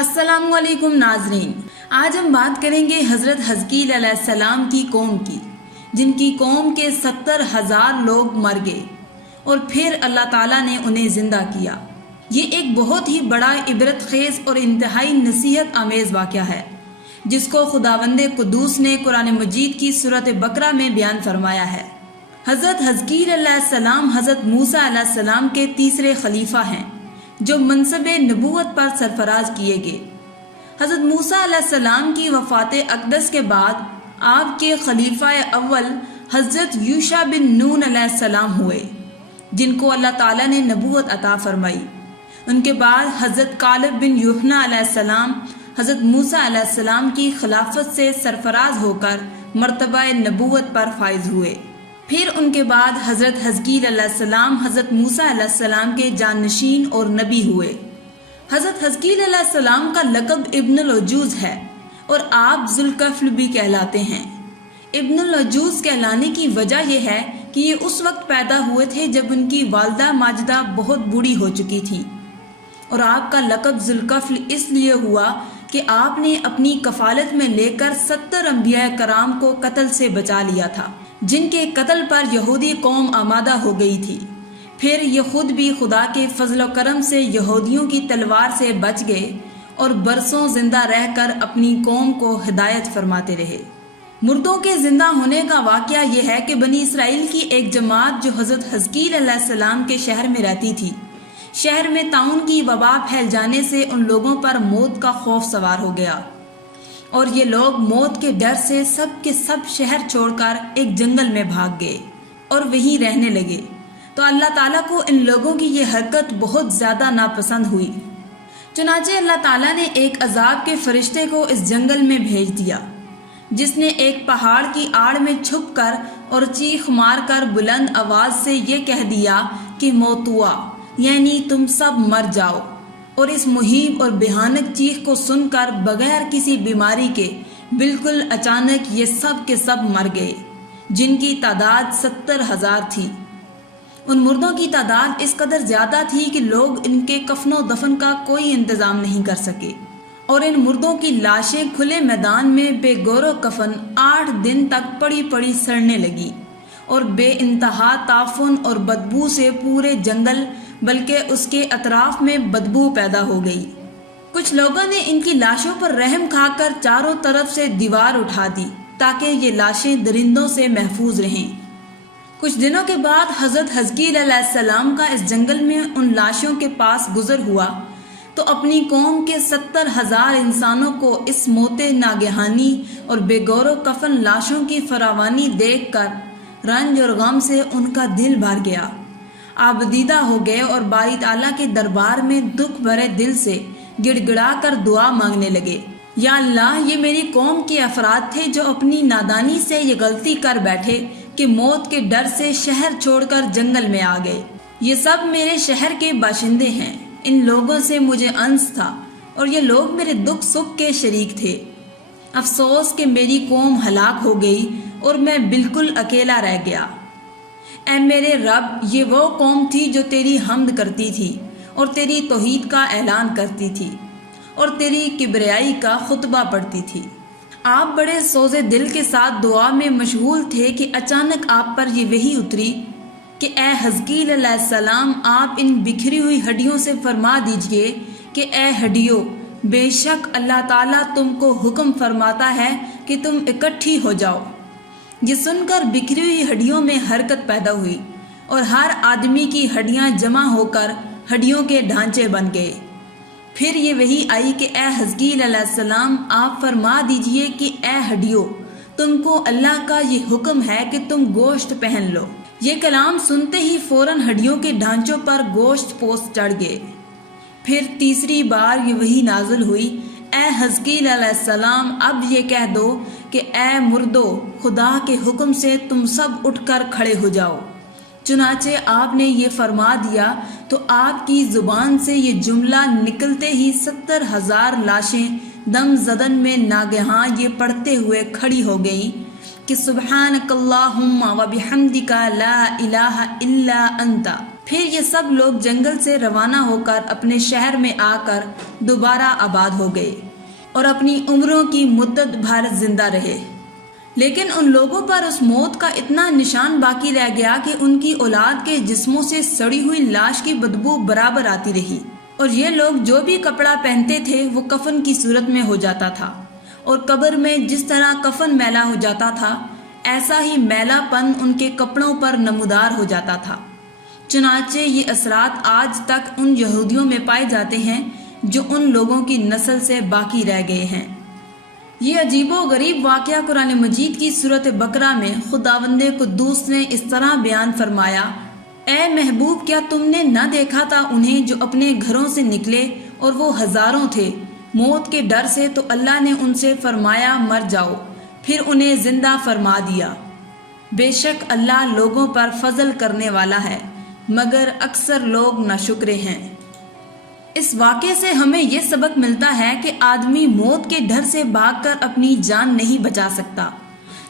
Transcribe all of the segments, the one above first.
अस्सलाम वालेकुम नाजरीन, आज हम बात करेंगे हज़रत हज़कील अलैहिस्सलाम की कौम की, जिनकी कौम के 70,000 लोग मर गए और फिर अल्लाह ताला ने उन्हें ज़िंदा किया। ये एक बहुत ही बड़ा इबरत खेज़ और इंतहाई नसीहत आमेज़ वाक़या है, जिसको खुदावंदे कुद्दूस ने कुरान मजीद की सूरत बकरा में बयान फरमाया है। हज़रत हज़कील अलैहिस्सलाम हज़रत मूसा अलैहिस्सलाम के तीसरे खलीफा हैं, जो मनसबे नबूवत पर सरफराज किए गए। हज़रत मूसा अलैहिस्सलाम की वफ़ात अक़दस के बाद आपके खलीफा अव्वल हज़रत यूशा बिन नून अलैहिस्सलाम हुए, जिनको अल्लाह ताला ने नबूवत अता फरमाई। उनके बाद हज़रत कालिब बिन यूहन्ना अलैहिस्सलाम हज़रत मूसा अलैहिस्सलाम की खिलाफत से सरफराज होकर मर्तबा नबूवत पर फाइज हुए। फिर उनके बाद हज़रत हज़कील अलैहिस्सलाम हज़रत मूसा अलैहिस्सलाम के जानशीन और नबी हुए। हज़रत हज़कील अलैहिस्सलाम का लक़ब इब्नुल अजूज़ है और आप ज़ुल्कफ़ल भी कहलाते हैं। इब्नुल अजूज़ कहलाने की वजह यह है कि ये उस वक्त पैदा हुए थे जब उनकी वालदा माजिदा बहुत बूढ़ी हो चुकी थी, और आपका लक़ब ज़ुल्कफ़ल इसलिए हुआ कि आपने अपनी कफ़ालत में लेकर 70 अंबिया कराम को कत्ल से बचा लिया था, जिनके कत्ल पर यहूदी कौम आमादा हो गई थी। फिर ये खुद भी खुदा के फजल करम से यहूदियों की तलवार से बच गए और बरसों जिंदा रहकर अपनी कौम को हिदायत फरमाते रहे। मुर्दों के जिंदा होने का वाक़या यह है कि बनी इसराइल की एक जमात जो हज़रत हज़कील अलैहिस्सलाम के शहर में रहती थी, शहर में ताउन की वबा फैल जाने से उन लोगों पर मौत का खौफ सवार हो गया और ये लोग मौत के डर से सब के सब शहर छोड़कर एक जंगल में भाग गए और वहीं रहने लगे। तो अल्लाह ताला को इन लोगों की ये हरकत बहुत ज़्यादा नापसंद हुई। चुनाचे अल्लाह ताला ने एक अजाब के फरिश्ते को इस जंगल में भेज दिया, जिसने एक पहाड़ की आड़ में छुप कर और चीख मार कर बुलंद आवाज़ से ये कह दिया कि मौतुआ, यानी तुम सब मर जाओ। और इस मुहीब और भयानक चीख को सुनकर बगैर किसी बीमारी के बिल्कुल अचानक ये सब के सब मर गए, जिनकी तादाद 70,000 थी। उन मुर्दों की तादाद इस कदर ज़्यादा थी कि लोग इनके कफनो दफन का कोई इंतज़ाम नहीं कर सके, और इन मुर्दों की लाशें खुले मैदान में बेगौरो कफन 8 दिन तक पड़ी पड़ी सड़ने लगी और बेइंतहा ताफुन और बदबू से पूरे जंगल बल्कि उसके अतराफ में बदबू पैदा हो गई। कुछ लोगों ने इनकी लाशों पर रहम खाकर चारों तरफ से दीवार उठा दी ताकि ये लाशें दरिंदों से महफूज रहें। कुछ दिनों के बाद हज़रत हज़कील अलैहिस्सलाम का इस जंगल में उन लाशों के पास गुजर हुआ तो अपनी कौम के 70,000 इंसानों को इस मौते नागहानी और बेगौरो कफन लाशों की फरावानी देखकर रंज और गम से उनका दिल भर गया। आबदीदा हो गए और बारी ताला के दरबार में दुख भरे दिल से गिड़गिड़ा कर दुआ मांगने लगे, या अल्लाह, ये मेरी कौम के अफराद थे जो अपनी नादानी से ये गलती कर बैठे कि मौत के डर से शहर छोड़कर जंगल में आ गए। ये सब मेरे शहर के बाशिंदे हैं, इन लोगों से मुझे अंस था और ये लोग मेरे दुख सुख के शरीक थे। अफसोस कि मेरी कौम हलाक हो गई और मैं बिल्कुल अकेला रह गया। ऐ मेरे रब, ये वो कौम थी जो तेरी हम्द करती थी और तेरी तौहीद का ऐलान करती थी और तेरी किबरियाई का खुतबा पढ़ती थी। आप बड़े सोज़े दिल के साथ दुआ में मशगूल थे कि अचानक आप पर ये वही उतरी कि ए हज़कील अलैहिस्सलाम, आप इन बिखरी हुई हड्डियों से फरमा दीजिए कि ए हड्डियों, बेशक अल्लाह ताला तुमको हुक्म फरमाता है कि तुम इकट्ठी हो जाओ। ये सुनकर बिखरी हुई हड्डियों में हरकत पैदा हुई और हर आदमी की हड्डियां जमा होकर हड्डियों के ढांचे बन गए। फिर ये वही आई कि ए हज़कील अलैहिस्सलाम, आप फरमा दीजिए कि ए हड्डियों, तुमको अल्लाह का ये हुक्म है कि तुम गोश्त पहन लो। ये कलाम सुनते ही फौरन हड्डियों के ढांचों पर गोश्त पोस्ट चढ़ गए। फिर तीसरी बार ये वही नाजिल हुई, ए हज़कील अलैहिस्सलाम, अब ये कह दो कि ए मुर्दो, खुदा के हुक्म से तुम सब उठकर खड़े हो जाओ। चुनाचे आपने ये फरमा दिया तो आपकी जुबान से ये जुमला निकलते ही 70,000 लाशें दम जदन में नागहां ये पढ़ते हुए खड़ी हो गईं کہ سبحانک اللہم و بحمدک لا الہ الا انت۔ پھر یہ سب لوگ جنگل سے روانہ ہو کر اپنے شہر میں آ کر دوبارہ آباد ہو گئے اور اپنی عمروں کی مدت بھر زندہ رہے، لیکن ان لوگوں پر اس موت کا اتنا نشان باقی رہ گیا کہ ان کی اولاد کے جسموں سے سڑی ہوئی لاش کی بدبو برابر آتی رہی، اور یہ لوگ جو بھی کپڑا پہنتے تھے وہ کفن کی صورت میں ہو جاتا تھا، اور قبر میں جس طرح کفن میلا ہو جاتا تھا ایسا ہی میلا پن ان کے کپڑوں پر نمودار ہو جاتا تھا۔ چنانچہ یہ اثرات آج تک ان یہودیوں میں پائے جاتے ہیں جو ان لوگوں کی نسل سے باقی رہ گئے ہیں۔ یہ عجیب و غریب واقعہ قرآن مجید کی سورۃ بقرہ میں خداوند قدوس نے اس طرح بیان فرمایا: اے محبوب، کیا تم نے نہ دیکھا تھا انہیں جو اپنے گھروں سے نکلے اور وہ ہزاروں تھے، موت کے ڈر سے تو اللہ نے ان سے فرمایا مر جاؤ، پھر انہیں زندہ فرما دیا۔ بے شک اللہ لوگوں پر فضل کرنے والا ہے، مگر اکثر لوگ ناشکرے ہیں۔ اس واقعے سے ہمیں یہ سبق ملتا ہے کہ آدمی موت کے ڈر سے بھاگ کر اپنی جان نہیں بچا سکتا،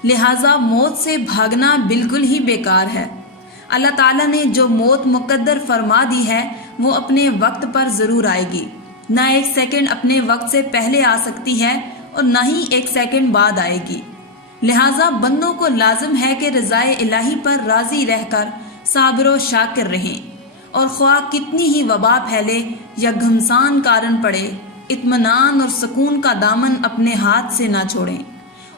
لہٰذا موت سے بھاگنا بالکل ہی بیکار ہے۔ اللہ تعالیٰ نے جو موت مقدر فرما دی ہے وہ اپنے وقت پر ضرور آئے گی، نہ ایک سیکنڈ اپنے وقت سے پہلے آ سکتی ہے اور نہ ہی ایک سیکنڈ بعد آئے گی۔ لہٰذا بندوں کو لازم ہے کہ رضائے الہی پر راضی رہ کر صابر و شاکر رہیں، اور خواہ کتنی ہی وبا پھیلے یا گھمسان کارن پڑے، اطمینان اور سکون کا دامن اپنے ہاتھ سے نہ چھوڑیں،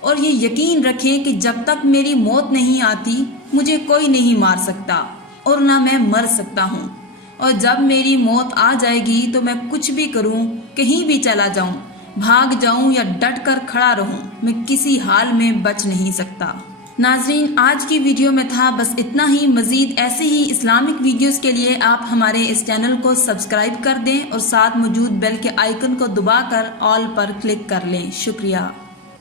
اور یہ یقین رکھیں کہ جب تک میری موت نہیں آتی مجھے کوئی نہیں مار سکتا اور نہ میں مر سکتا ہوں، اور جب میری موت آ جائے گی تو میں کچھ بھی کروں، کہیں بھی چلا جاؤں، بھاگ جاؤں یا ڈٹ کر کھڑا رہوں، میں کسی حال میں بچ نہیں سکتا۔ ناظرین، آج کی ویڈیو میں تھا بس اتنا ہی۔ مزید ایسے ہی اسلامک ویڈیوز کے لیے آپ ہمارے اس چینل کو سبسکرائب کر دیں اور ساتھ موجود بیل کے آئیکن کو دبا کر آل پر کلک کر لیں۔ شکریہ۔